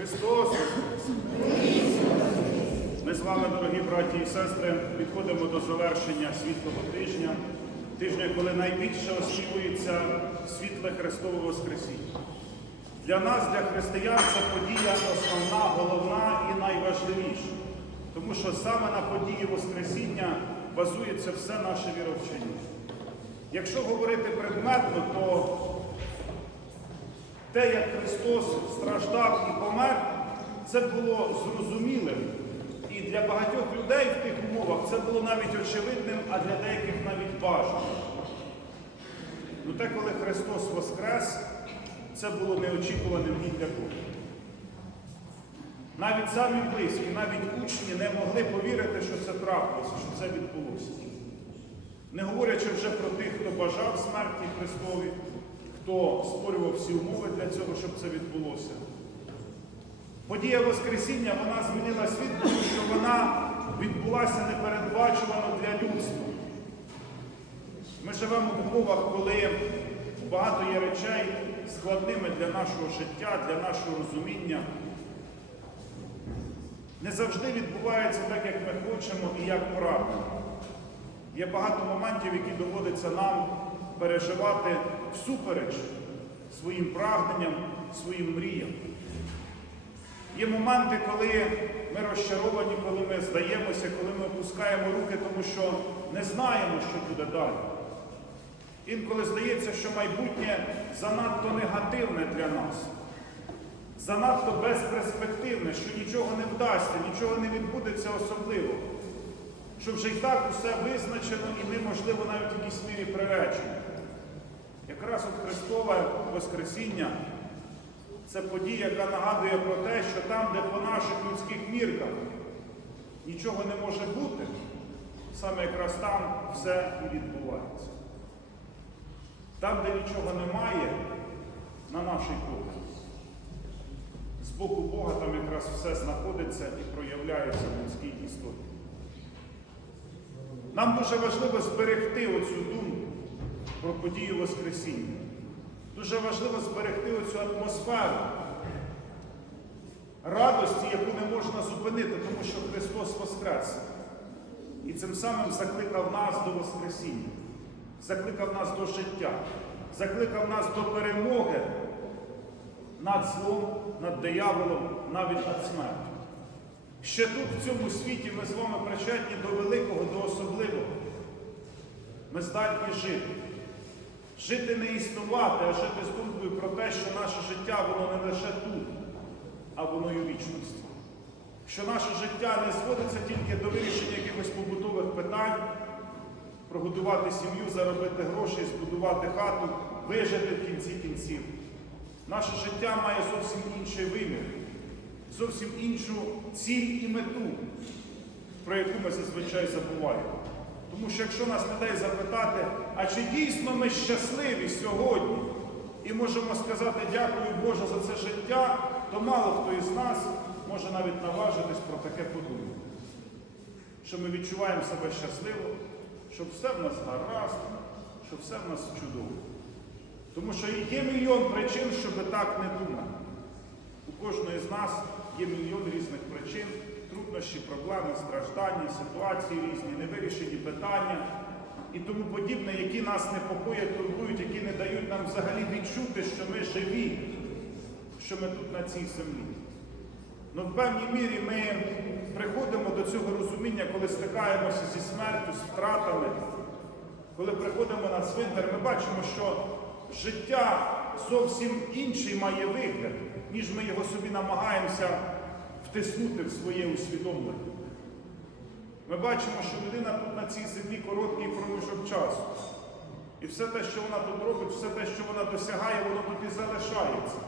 Христос! Ми з вами, дорогі браті і сестри, підходимо до завершення світлого тижня, тижня, коли найбільше оспівується світле Христове Воскресіння. Для нас, для християн, це подія основна, головна і найважливіша. Тому що саме на події Воскресіння базується все наше віровчення. Якщо говорити предметно, то те, як Христос страждав і помер, це було зрозумілим. І для багатьох людей в тих умовах це було навіть очевидним, а для деяких навіть бажаним. Ну те, коли Христос воскрес, це було неочікуваним ні для кого. Навіть самі близькі, навіть учні не могли повірити, що це трапилося, що це відбулося. Не говорячи вже про тих, хто бажав смерті Христові, хто створював всі умови для цього, щоб це відбулося. Подія Воскресіння вона змінила світ, тому що вона відбулася непередбачувано для людства. Ми живемо в умовах, коли багато є речей складними для нашого життя, для нашого розуміння. Не завжди відбувається так, як ми хочемо і як правильно. Є багато моментів, які доводиться нам переживати всупереч своїм прагненням, своїм мріям. Є моменти, коли ми розчаровані, коли ми здаємося, коли ми опускаємо руки, тому що не знаємо, що буде далі. Інколи здається, що майбутнє занадто негативне для нас, занадто безперспективне, що нічого не вдасться, нічого не відбудеться особливо, що вже й так усе визначено і неможливо навіть в якійсь мірі приречено. Якраз от Христове Воскресіння це подія, яка нагадує про те, що там, де по наших людських мірках нічого не може бути, саме якраз там все і відбувається. Там, де нічого немає, на нашій погляд, з боку Бога там якраз все знаходиться і проявляється в людській історії. Нам дуже важливо зберегти оцю про подію Воскресіння. Дуже важливо зберегти оцю атмосферу радості, яку не можна зупинити, тому що Христос Воскрес. І цим самим закликав нас до Воскресіння, закликав нас до життя, закликав нас до перемоги над злом, над дияволом, навіть над смертю. Ще тут, в цьому світі, ми з вами причетні до великого, до особливого. Ми здатні жити. Жити не існувати, а жити з думкою про те, що наше життя, воно не лише тут, а воно й у вічності. Що наше життя не зводиться тільки до вирішення якихось побутових питань, прогодувати сім'ю, заробити гроші, збудувати хату, вижити в кінці кінців. Наше життя має зовсім інший вимір, зовсім іншу ціль і мету, про яку ми зазвичай забуваємо. Тому що якщо нас людей запитати, а чи дійсно ми щасливі сьогодні і можемо сказати дякую Боже за це життя, то мало хто із нас може навіть наважитись про таке подумати. Що ми відчуваємо себе щасливо, що все в нас гаразд, що все в нас чудово. Тому що є мільйон причин, щоб так не думати. У кожної з нас є мільйон різних причин труднощі, проблеми, страждання, ситуації різні, невирішені питання і тому подібне, які нас непокоять, турбують, які не дають нам взагалі відчути, що ми живі, що ми тут на цій землі. Ну, в певній мірі ми приходимо до цього розуміння, коли стикаємося зі смертю, з втратами, коли приходимо на цвинтар, ми бачимо, що життя зовсім інший має вигляд, ніж ми його собі намагаємося втиснути в своє усвідомлення. Ми бачимо, що людина тут на цій землі короткий проміжок часу. І все те, що вона тут робить, все те, що вона досягає, воно тут і залишається.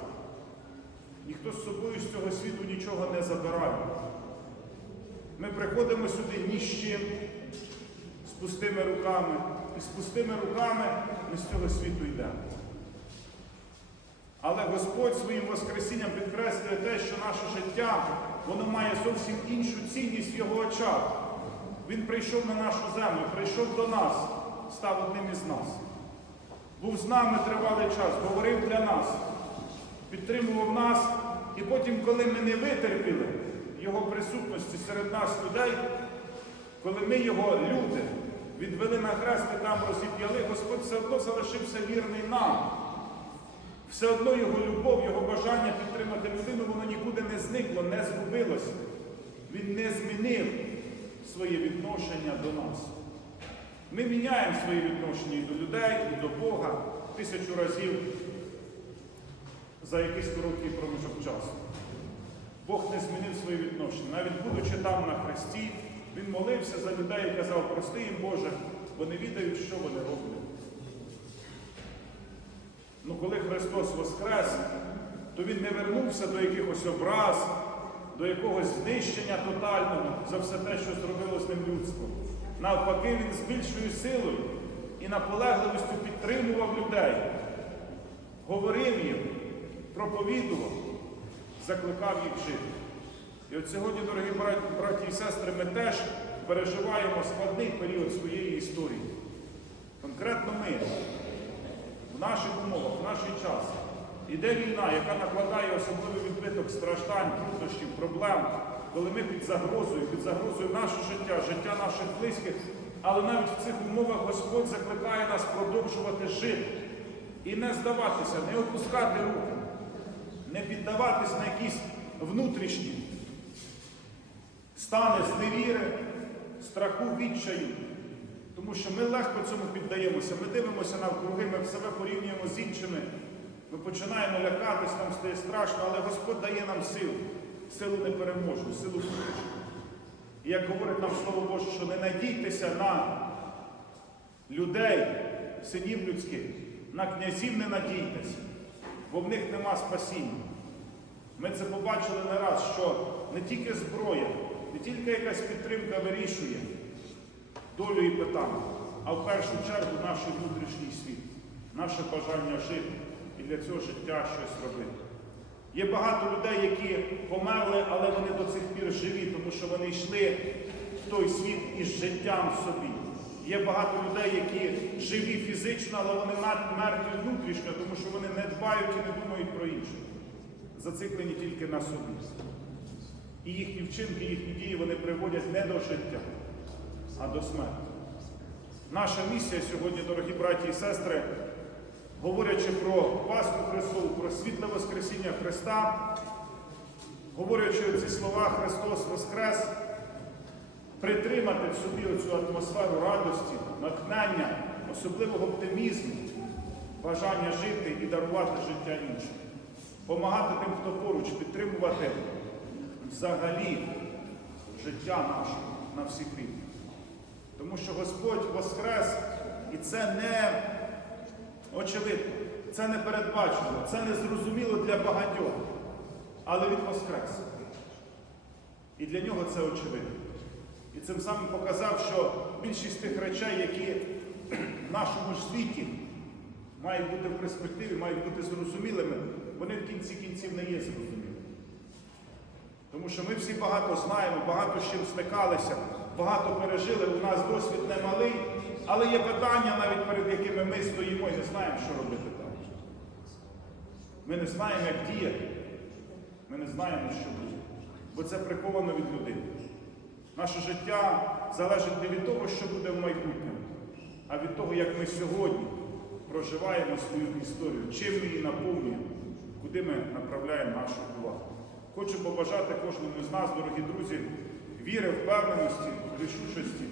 Ніхто з собою з цього світу нічого не забирає. Ми приходимо сюди ні з чим, з пустими руками, і з пустими руками ми з цього світу йдемо. Але Господь своїм Воскресінням підкреслює те, що наше життя воно має зовсім іншу цінність в його очах. Він прийшов на нашу землю, прийшов до нас, став одним із нас. Був з нами тривалий час, говорив для нас, підтримував нас І потім, коли ми не витерпіли Його присутності серед нас людей, коли ми його люди відвели на хрест і там розіп'яли, Господь все одно залишився вірний нам. Все одно його любов, його бажання підтримати людину, воно нікуди не зникло, не згубилося. Він не змінив своє відношення до нас. Ми міняємо своє відношення і до людей, і до Бога тисячу разів за якийсь короткий проміжок часу. Бог не змінив своє відношення. Навіть будучи там на хресті, він молився за людей і казав, прости їм Боже, бо не відають, що вони роблять. Ну, коли Христос воскрес, то Він не вернувся до якихось образ, до якогось знищення тотального за все те, що зробило з ним людство. Навпаки, він з більшою силою і наполегливістю підтримував людей, говорив їм, проповідував, закликав їх жити. І от сьогодні, дорогі браті, і сестри, ми теж переживаємо складний період своєї історії. Конкретно ми, в наших умовах, в наш час, іде війна, яка накладає особливий відбиток страждань, труднощів, проблем, коли ми під загрозою, під загрозою наше життя, життя наших близьких, але навіть в цих умовах Господь закликає нас продовжувати жити і не здаватися, не опускати руки, не піддаватись на якісь внутрішні стани зневіри, страху, відчаю. Тому що ми легко цьому піддаємося, ми дивимося навкруги, ми себе порівнюємо з іншими. Ми починаємо лякатись, нам стає страшно, але Господь дає нам силу, силу непереможну, силу внутрішню. І як говорить нам Слово Боже, що не надійтеся на людей, синів людських, на князів не надійтеся, бо в них нема спасіння. Ми це побачили не раз, що не тільки зброя, не тільки якась підтримка вирішує долю і питання, а в першу чергу наш внутрішній світ, наше бажання жити і для цього життя щось робити. Є багато людей, які померли, але вони до цих пір живі, тому що вони йшли в той світ із життям в собі. Є багато людей, які живі фізично, але вони мертві внутрішньо, тому що вони не дбають і не думають про інших. Зациклені тільки на собі. І їхні вчинки, їхні дії вони приводять не до життя, а до смерті. Наша місія сьогодні, дорогі браті і сестри, говорячи про Пасху Христову, про світле Воскресіння Христа, говорячи ці слова Христос Воскрес, притримати в собі оцю атмосферу радості, натхнення, особливого оптимізму, бажання жити і дарувати життя іншим, помагати тим, хто поруч, підтримувати взагалі життя наше на всіх рівнях. Тому що Господь Воскрес, і це не очевидно, це не передбачено, це не зрозуміло для багатьох. Але Він Воскрес. І для нього це очевидно. І цим самим показав, що більшість тих речей, які в нашому ж світі мають бути в перспективі, мають бути зрозумілими, вони в кінці кінців не є зрозумілими. Тому що ми всі багато знаємо, багато з чим стикалися, багато пережили, у нас досвід немалий, але є питання, навіть перед якими ми стоїмо і не знаємо, що робити далі. Ми не знаємо, як діяти. Ми не знаємо, що буде. Бо це приховано від людини. Наше життя залежить не від того, що буде в майбутньому, а від того, як ми сьогодні проживаємо свою історію, чим ми її наповнюємо, куди ми направляємо нашу увагу. Хочу побажати кожному з нас, дорогі друзі, віри, впевненості, рішучості,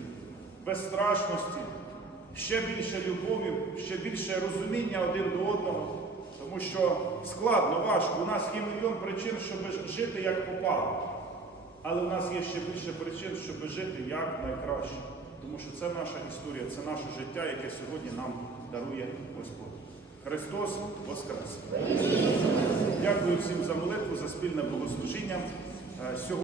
безстрашності, ще більше любові, ще більше розуміння один до одного. Тому що складно, важко. У нас є мільйон причин, щоб жити як попало. Але у нас є ще більше причин, щоб жити як найкраще. Тому що це наша історія, це наше життя, яке сьогодні нам дарує Господь. Христос Воскрес! Дякую всім за молитву, за спільне богослужіння. Е,